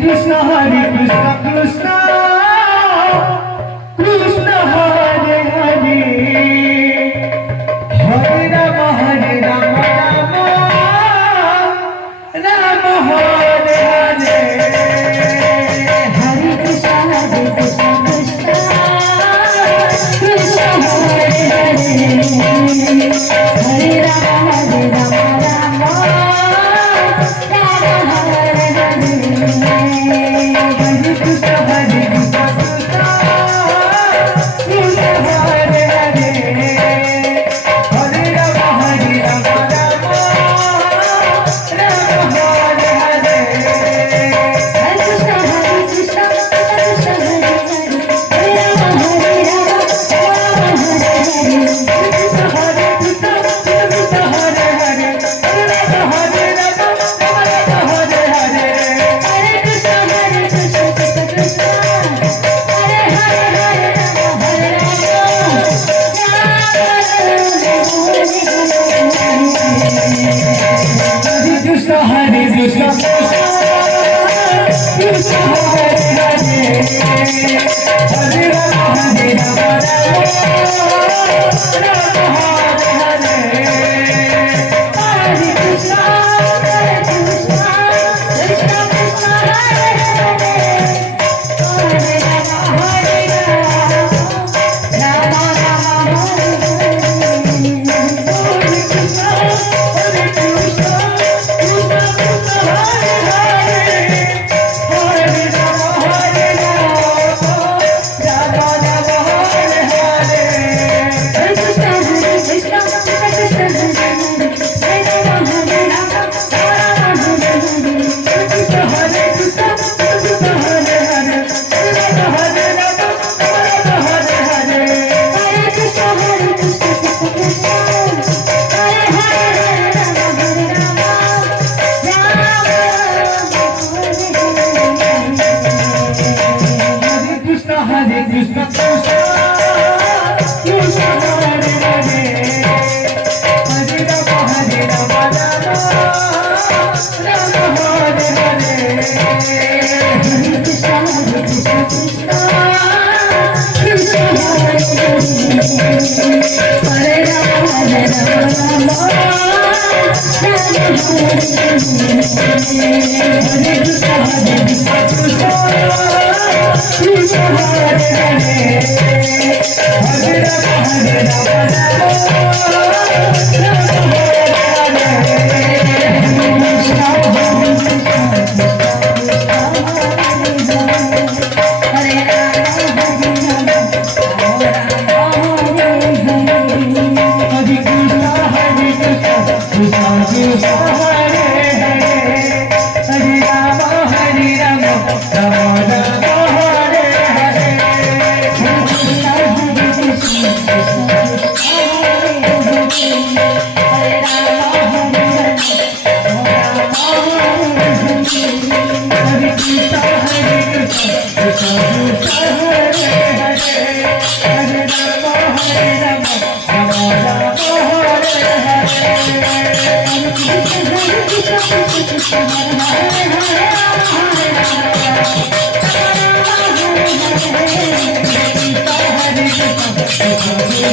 Krishna Hare Krishna Krishna Krishna Hare Hare Hare Rama Hare Rama Rama Rama Hare Hare Hare Krishna Krishna Krishna Hare Hare Hare Rama Rama Rama Hare Hare Hare Krishna Hare Krishna Krishna Krishna Hare Hare Hare Rama Hare Rama Rama Rama Hare Hare Hare Krishna Krishna Krishna Hare Hare Hare Rama Hare Rama Hare Hare Krishna Hare Krishna Krishna Hare Hare Hare Rama Hare Rama Rama Hare Hare Hare Krishna Krishna Krishna Hare Hare Hare Rama Hare Hare Krishna Hare Krishna Krishna Krishna Hare Hare Hare Rama Hare Rama Rama Hare Hare Hare Krishna Krishna Krishna Hare Hare Hare Rama Hare Rama Rama Hare Hare Krishna Hare Krishna Krishna Krishna Hare Hare Hare Rama Hare Rama Rama Rama Hare Hare Hare Krishna Krishna Krishna Hare Rama Hare Rama Krishna Hare Krishna Krishna Hare Hare Hare Rama Hare Rama Rama Hare Hare Hare Krishna Krishna Krishna Hare Hare Rama Hare Rama Hare Krishna Hare Krishna Krishna Krishna Hare Hare Hare Rama Hare Rama Rama Rama Hare Hare Krishna Krishna Krishna Krishna Hare Rama Hare Rama